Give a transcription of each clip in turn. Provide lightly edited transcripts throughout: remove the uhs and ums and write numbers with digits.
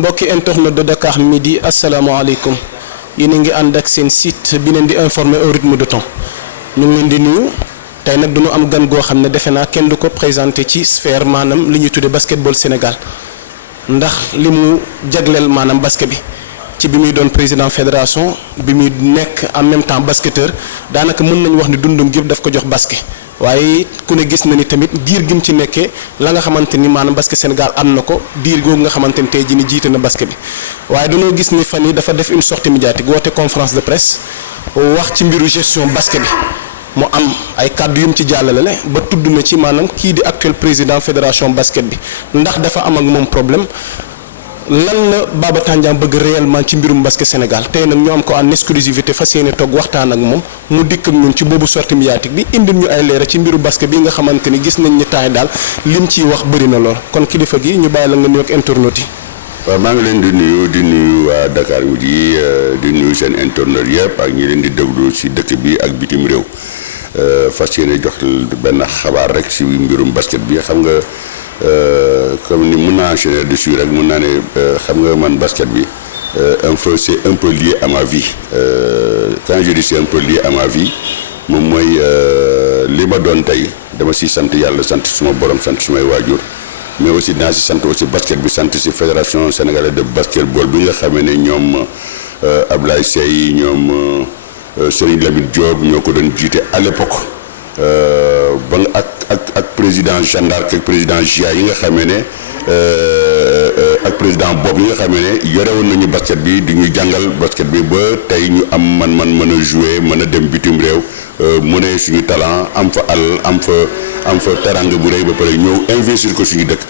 mbokki internet de Dakar Midi asalaamaaleykum yéen a ngi ànd ak seen site bi leen di informer au rythme de temps ñu ngi leen di nuyu tey nag du ñu am gan goo xam ne defe naa kenn du ko présenté ci sphère maanaam li ñuy tuddee basketball Sénégal ndax li mu jagleel maanaam basket bi ci bi muy doon président fédération bi muy nekk en même temps basketteur daanaka mën nañu wax ni dundum gépp daf ko jox basket. waaye ku ne gis na ni tamit diir gi mu ci nekkee la nga xamante ni maanaam basket Sénégal am na ko diir googu nga xamante ni tey jii ni jiite na basket bi waaye dañoo gis ni fan yi dafa def une sortie médiatique woote conférence de presse wax ci mbiru gestion basket bi mu am ay kàddu yu mu ci jàllale ba tudd na ci maanaam kii di actuel président fédération basket bi ndax dafa am ak moom problème lan la Baba Tandian bëgg réellement ci mbirum basket Sénégal tey nag ñu am ko en exclusivité fas yéene toog waxtaan ak moom mu dikk ak ñun ci boobu sortie médiatique bi indil ñu ay leeral ci mbiru basket bi nga xamante ni gis nañ ni temps daal lim ciy wax bëri na lool kon kilifa gi ñu bàyyi la nga nuyoog internautes yi. waaw maa ngi leen di nuyu waa Dakar Midi di nuyu seen internautes yëpp ak ñi leen di déglu si dëkk bi ak bitim réew fas yéene jox benn xabaar rek si mbirum basket bi xam nga. Comme ni mun naa enchaîner dessus rek mun naa ne xam nga man basket bi c'est un peu lié à ma vie quand je dis c'est un peu lié à ma vie moom mooy li ma doon tey dama si sant yàlla sant suma borom sant sumay waajur mais aussi dinaa si sant aussi basket bi sant si fédération sénégalaise de basketball bi nga xamee ne ñoom Ablaye Seye ñoom Serigne Lamine Diop ñoo ko doon jiite à l'époque ba nga ak président Jeanne d'Arc ak président Gia yi nga xamee ne ak président Bob yi nga xamee ne yore woon nañu basket bi di ñu jàngal basket bi ba tey ñu am man mën a jouer mën a dem bitim réew mu ne suñu talent am fa am fa teranga bu rëy ba pare ñëw investir ko suñu dëkk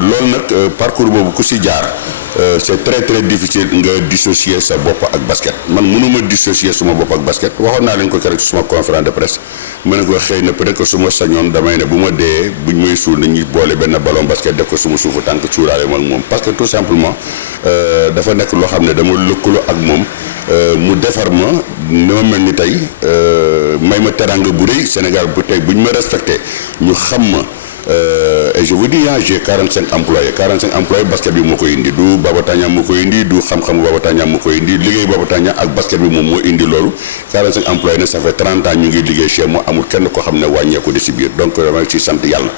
loolu nag parcours boobu ku si jaar c'est très très difficile nga dissocier sa bopp ak basket man mënuma dissocier suma bopp ak basket waxoon naa leen ko keroog suma conférence de presse ma ne ko xëy na peut-être que su ma sañoon damay ne bu ma dee buñ may suul nañuy boole benn ballon basket def ko suma suufu tànk suuraale ma ak moom parce que tout simplement dafa nekk loo xam ne dama lëkkaloo ak moom mu defar ma ni ma mel ni tey may ma teranga bu rëy Sénégal bu tey buñ ma respecté ñu xam ma et je vous dis j'ai 45 employés basket bi moo koy indi du Baba Tandian moo koy indi du xam-xamu Baba Tandian moo koy indi liggéey Baba Tandian ak basket bi moom moo indi loolu 45 employés nag ça fait 30 ans ñu ngi liggéey chez moi amul kenn koo xam ne wàññeeku di si biir donc dama ci sant yàlla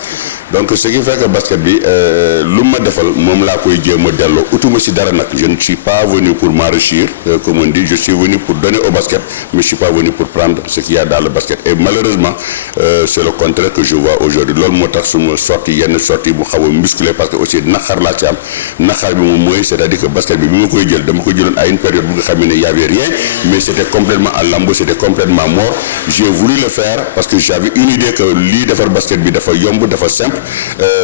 donc ce qui fait que basket bi lu ma defal moom laa koy jéem a delloo utuma si dara nag je ne suis pas venu pour m'enrichir comme on dit je suis venu pour donner au basket mais je suis pas venu pour prendre ce qu'il y a dans le basket et malheureusement c'est le contraire que je vois aujourd'hui loolu moo tax suma sorti yenn sorti bu xaw a musclé parce que aussi naqar laa ci am naqar bi moom mooy c'est-à-dire que basket bi ma koy jël dama ko jëloon à une période bu nga xam ne y avait rien mais c'était complètement en lambeaux c'était complètement mort j'ai voulu le faire parce que j'avais une idée que lii defar basket bi dafa yomb dafa simple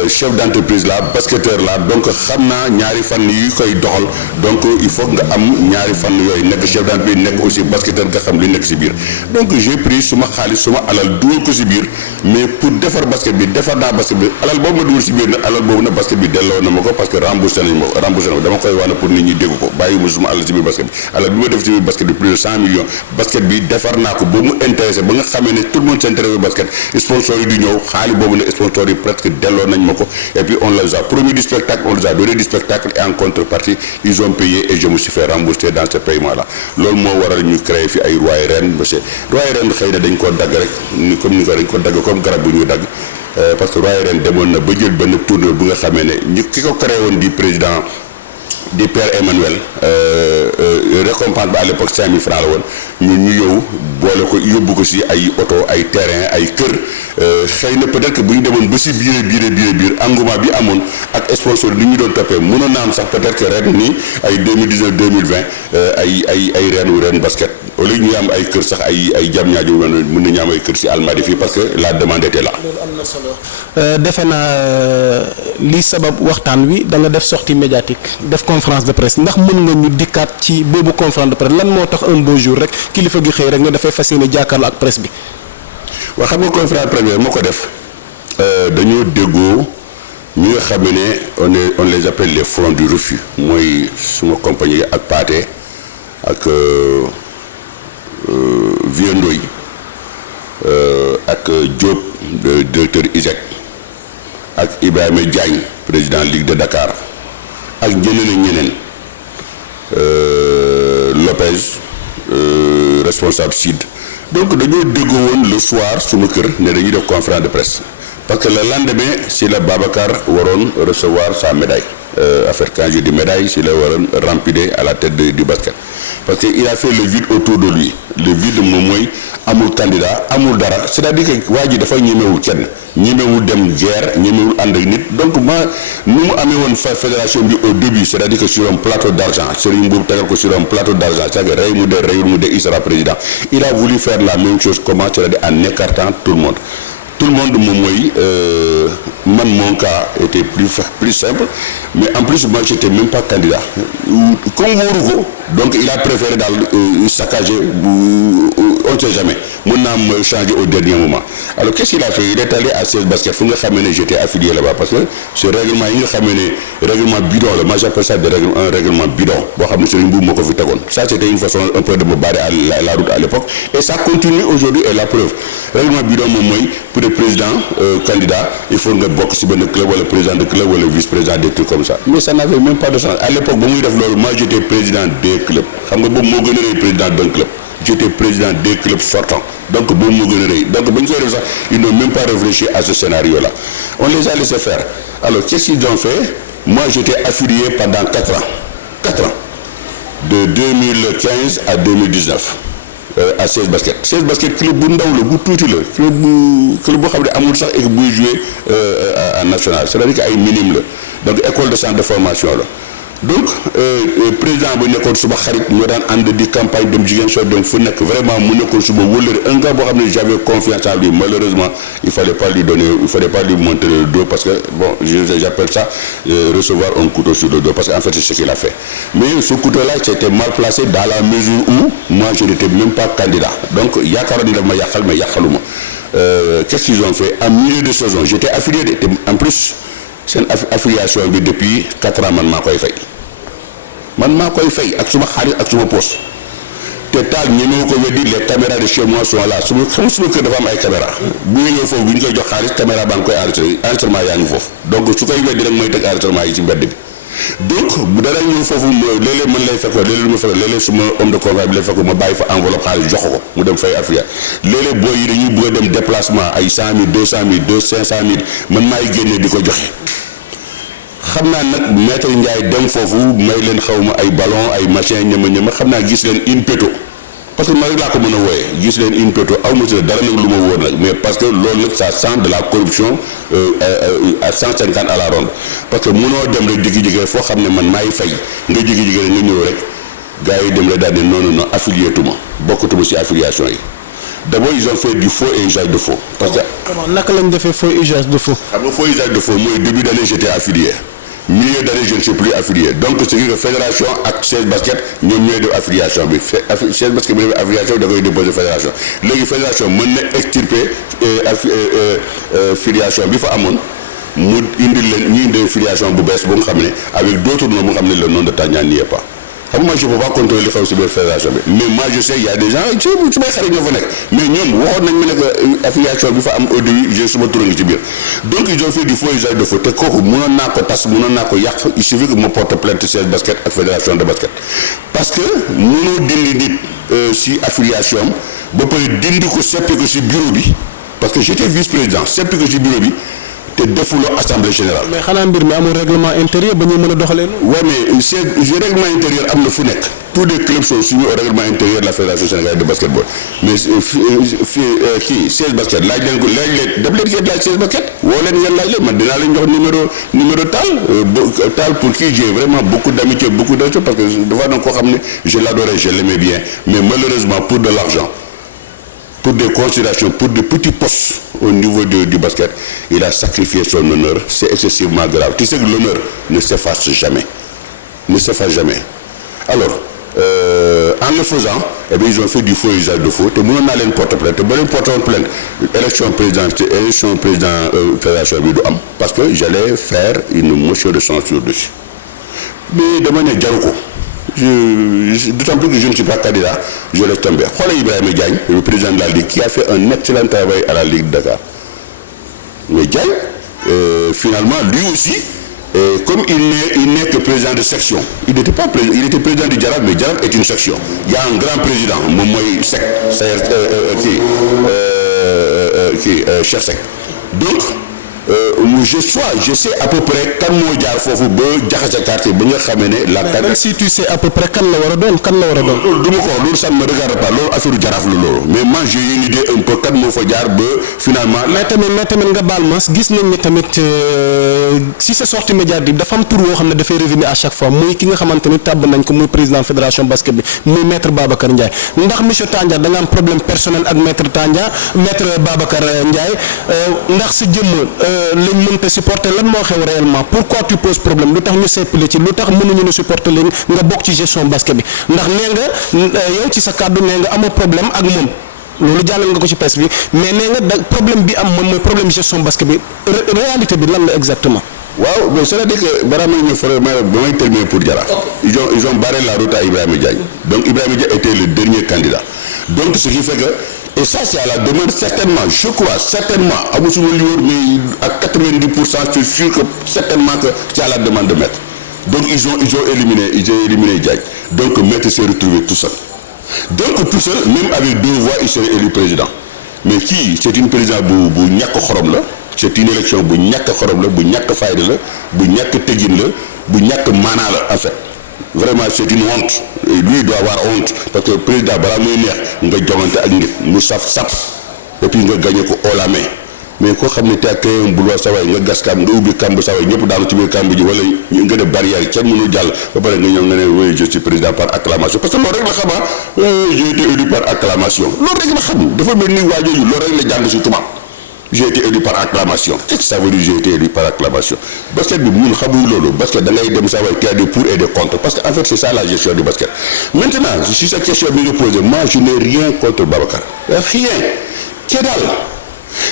chef d'entreprise la basketteur la donc xam naa ñaari fan yi koy doxal donc il faut nga am ñaari fan yooyu nekk chef d'entreprise nekk aussi basketteur nga xam li nekk si biir donc j'ai pris suma xaalis suma alal dugal ko si biir mais pour defar basket bi defar naa basket bi alal boobu ma dugal si biir nag alal boobu nag basket bi delloo na ma ko parce que remboursé nañ ma ko dama koy wax ne pour nit ñi dégg ko bàyyi ma suma alal si biir basket bi alal bi ma def si biir basket bi plus de 100 millions basket bi defar naa ko ba mu intéressé ba nga xamee ne tout le monde s'intéresse au basket sponsor yi du ñëw xaalis boobu ne sponsor yi presque delloo nañ ma ko et puis on les a promis du spectacle on les a donné du spectacle et en contrepartie ils ont payé et je me suis fait rembourser dans ce paiement là loolu moo waral ñu créé fi ay roi et reine parce que roi et reine xëy na dañ ko dagg rek ni comme ni ko dañ ko dagg comme garab bu ñu dagg parce que roi et reine demoon na ba jël benn tournoi bu nga xamee ne ñu ki ko créé woon di président di Père Emmanuel récompense ba à l'époque 5000 francs la woon ñu yow boole ko yóbbu ko si ay oto ay terrain ay kër xëy na peut-être que bu ñu demoon ba si biir engouement bi amoon ak sponsor li ñu doon toppee mënoon na am sax peut-être que ren nii ay 2019 2020 ay ren basket au lieu ñu am ay kër sax ay jam ñaajo mën nañu am ay kër si Almadies fii parce que la demande était là. loolu am na solo defe naa li sabab waxtaan wi da nga def sortie médiatique def conférence de presse ndax mën nga ñu dikkaat ci boobu conférence de presse lan moo tax un beau jour rek kilifa gi xëy rek ne dafay fas yéene jàkkaarloo ak presse bi. waaw xam nga conférence première moo ko def dañoo déggoo ñi nga xam ne on les appelle les fronts du refus mooy suma compagnie ak Pathé ak Vieux Ndoye ak Diop directeur ISEC ak Ibrahima Diagne président Ligue de Dakar ak ñeneen Lopez responsable Sud donc dañoo déggoo woon le soir suma kër ne dañuy def conférence de presse parce que le lendemain si la Babacar waroon recevoir sa médaille affaire quand je dis médaille si la waroon remplir à la tête du basket parce que il a fait le vide autour de lui le vide moom mooy amul candidat amul dara c'est-à-dire que waa ji dafa ñemewul kenn ñemewul dem guerre ñemewul ànd ak nit donc ma nu mu amee woon fédération bi au début c'est-à-dire que sur un plateau d'argent Serigne Mboup tegal ko sur un plateau d'argent c'est-à-dire que rey mu dee reyul mu dee il sera président il a voulu faire la même chose comment c'est-à-dire en écartant tout le monde moom mooy man mon cas était plus simple mais en plus moi j'étais même pas candidat comme wóoru ko donc il a préféré daal saccager on ne sait jamais mën naa am changer au dernier moment alors qu'est-ce qu'il a fait il est allé à 16 basket fu nga xamee ne j'étais affilié là-bas parce que ce règlement yi nga xamee ne règlement bidon la moi j'appelle ça un règlement bidon boo xam ne Serigne Mboup moo ko fi tegoon ça c'était une façon un peu de me barrer à la route à l'époque et ça continue aujourd'hui et la preuve règlement bidon moom mooy pour le président candidat il faut nga bokk ci benn club wala président de club wala vice-président des trucs comme ça mais ça n'avait même pas de sens à l'époque ba muy def loolu moi j'étais président des clubs xam nga boobu moo gën a rëy président d'un club j'étais président des clubs sortants donc boobu moo gën a rëy donc ba ñu koy def sax ils n'ont même pas réfléchi à ce scénario là on les a laissé faire alors qu'est-ce qu'ils ont fait moi j'étais affilié pendant 4 ans de 2015 à 2019 à 16 basket club bu ndaw la bu tuuti la club boo xam ne amul sax équipe buy jouer en national c'est-à-dire que ay minime la donc école de centre de formation la donc président ba nekkoon suba xarit ñoo daan ànd di campagne dem jigéen soo dem fu nekk vraiment mu nekkoon suba wëllëre un gars boo xam ne j'avais confiance en lui malheureusement il fallait pas lui montrer le dos parce que bon j'appelle ça recevoir un couteau sur le dos parce que en fait c'est ce qu'il a fait mais ce couteau là c'était mal placé dans la mesure où moi je n'étais même pas candidat donc yaakaaroon ni daf ma yàqal mais yàqaluma qu'est-ce qu'ils ont fait en milieu de saison j'étais affilié en plus seen affiliation bi depuis 4 ans man maa koy fay ak suma xaalis ak suma poste te taal ñemewu ko weddi les caméras de chez moi sont là suma kër dafa am ay caméra bu ñu ñëw foofu bu ñu koy jox xaalis caméra baa ngi koy enregistrement yaa ngi foofu donc su koy weddi rek mooy teg enregistrement yi ci mbedd bi donc bu dara ñëw foofu léeg-léeg man lay fekk léeg-léeg lu ma fekk léeg-léeg suma homme de convoi bi lay fekk ma bàyyi fa enveloppe xaalis jox ko mu dem fay affilié léeg-léeg booy yi dañuy bëgg a dem déplacement ay 100 000 200 000 500 000 man maay génne di ko joxe xam naa nag maître Ndiaye dem foofu may leen xaw ma ay ballon ay machin ñama xam naa gis leen in petto parce que ma rek laa ko mën a wooyee gis leen in petto aw ma si dara nag lu ma wóor nag mais parce que loolu nag ça sent de la corruption à 150 à la ronde parce que mënoo dem rek jigi-jigi foo xam ne man maay fay nga jigi-jigi rek nga ñëw rek gars yi dem la daal ne non affilié tuma bokkatuma si affiliation yi d'abord ils ont fait du faux et usage de faux parce que naka lañ defee faux et usage de faux xam nga faux usage de faux mooy début d'année j'étais affilié milieu d'année je ne suis plus affilié donc c'est que fédération ak 16 basket ñoom ñooy def affiliation bi 16 basket bi def affiliation bi da koy déposer fédération léegi fédération mën na extirper filiation bi fa amoon mu indil leen ñu indi filiation bu bees bu nga xam ne avec d'autres noms mu nga xam ne le nom de Tandian n'y est pas xam nga moi je peux pas contrôler li xew si biir fédération bi mais moi je sais il y a des gens su may xarit ñoo fa nekk mais ñoom waxoon nañ ma ne que affiliation bi fa am au début j'ai suma tur ngi ci biir donc ils ont fait du faux usage de faux te kooku mënoon naa ko tas mënoon naa ko yàq il suffit que ma porte plainte 16 basket ak fédération de basket parce que mënoo dindi nit si affiliation am ba pare dindi ko seppi ko si bureau bi parce que j'étais vice-président seppi ko si bureau bi te defuloo assemblée générale. mais xanaa mbir mi amul règlement intérieur ba ñu mën a doxalee noonu. waaw mais c'est règlement intérieur am na fu nekk tous les clubs sont soumis au règlement intérieur de la fédération sénégalaise de basketball mais kii 16 basket laaj leen ko def leen ngeen laaj 16 basket woo leen ngeen laaj leen man dinaa leen jox numéro Tall pour qui j'ai vraiment beaucoup d'amitié beaucoup de choses parce que dafa doon koo xam ne je l'adorais je l'aimais bien mais malheureusement pour de l'argent pour des considérations, pour des petits postes au niveau du basket, il a sacrifié son honneur. C'est excessivement grave. Tu sais que l'honneur ne s'efface jamais. Ne s'efface jamais. Alors, en le faisant, eh bien, ils ont fait du faux usage de faux. Et nous, on a une porte plainte. Nous portons plainte. Élection président fédération Bidouam, parce que j'allais faire une motion de censure dessus. Mais de manière Djarouko. D'autant plus que je ne suis pas candidat, je laisse tomber. Khola Ibrahim Diagne, le président de la Ligue, qui a fait un excellent travail à la Ligue de Dakar. Mais Diagne, finalement, lui aussi, Et comme il n'est que président de section, il n'était pas président, il était président du Jaraaf, mais Jaraaf est une section. Il y a un grand président moom mooy Seck Cheikh Seck. Donc je sais à peu près kan moo jaar foofu ba jaxase carte ba nga xamee ne la carte. même si tu sais à peu près kan la war a doon loolu du ma ko wax loolu ça ne me regarde pas loolu affaire Jaraaf la loolu mais moi j'ai une idée un peu kan moo fa jaar ba finalement. mais tamit nga baal ma gis nañ ni tamit si sa sortie médiatique dafa am tur woo xam ne dafay revenir à chaque fois muy ki nga xamante ni tàbb nañ ko muy président fédération basket bi muy maître Babacar Ndiaye ndax monsieur Tandia da nga am problème personnel ak maître Babacar Ndiaye ndax sa jëmm lañ mënta supporter lan moo xew réellement pourquoi tu poses problème lu tax ñu seppale ci lu tax mënuñu ne supporter leen nga bokk ci gestion basket bi ndax nee nga yow ci sa kàddu nee nga amoo problème ak moom loolu jàllale nga ko ci presse bi mais nee nga da problème bi am moom mooy problème gestion basket bi réalité bi lan la exactement. waaw mais c'est-à-dire que balaa may ñëw ba may terminer pour Jaraaf. ils ont barré la route à Ibrahima Diagne donc Ibrahima Diagne était le dernier candidat donc ce qui fait que. Et ça, c'est à la demande, certainement, je crois, certainement, mais à 90%, je suis sûr que certainement que c'est à la demande de Maître. Donc, ils ont éliminé Diagne. Donc, Maître s'est retrouvé tout seul. Donc, tout seul, même avec 2 voix, il serait élu président. Mais qui, c'est une présidence bu ñàkk xorom la, c'est une élection bu ñàkk xorom la, bu ñàkk fayda la, bu ñàkk teggin la, bu ñàkk maanaa la, en fait. Vraiment c'est une honte et lui il doit avoir honte parce que président balaa muy neex nga joŋante ak nit mu saf et puis nga gagné ko haut la main mais koo xam ne te ak un boulot sa waay nga gas kamb nga ubbi kamb sa waay ñëpp daanu ci biir kamb ji wala nga def barrière kenn mënu jàll ba pare nga ñëw nga ne oui je suis président par acclamation parce que loolu rek la xam j'ai été élu par acclamation loolu rek la xam dafa mel ni waa jooju loolu rek la jàng si tubaab. J'ai été élu par acclamation. Qu'est-ce que ça veut dire j'ai été élu par acclamation? Basket bi ñun xamuñu loolu parce que da ngay dem saa waay qu'il y a des pour et des contre parce que en fait c'est ça la gestion du basket. Maintenant si sa question bi nga posé moi je n'ai rien contre Babacar. Rien. Kii daal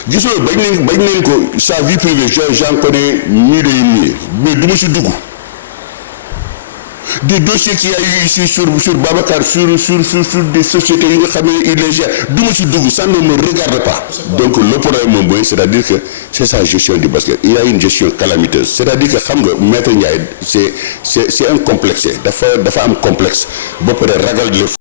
gis nga bañ nañ ko sa vie privée j'en connais mille et une mais du ma si dugg. Des dossiers qu'il y a eu ici sur Babacar sur des sociétés yi nga xam ne il les gère du ma ci dugg ça ne me regarde pas. Donc le problème moom mooy c'est-à-dire que c'est sa gestion du basket il y a une gestion calamiteuse c'est-à-dire que xam nga maître Ndiaye c'est un complexe dafa am complexe ba pare ragal les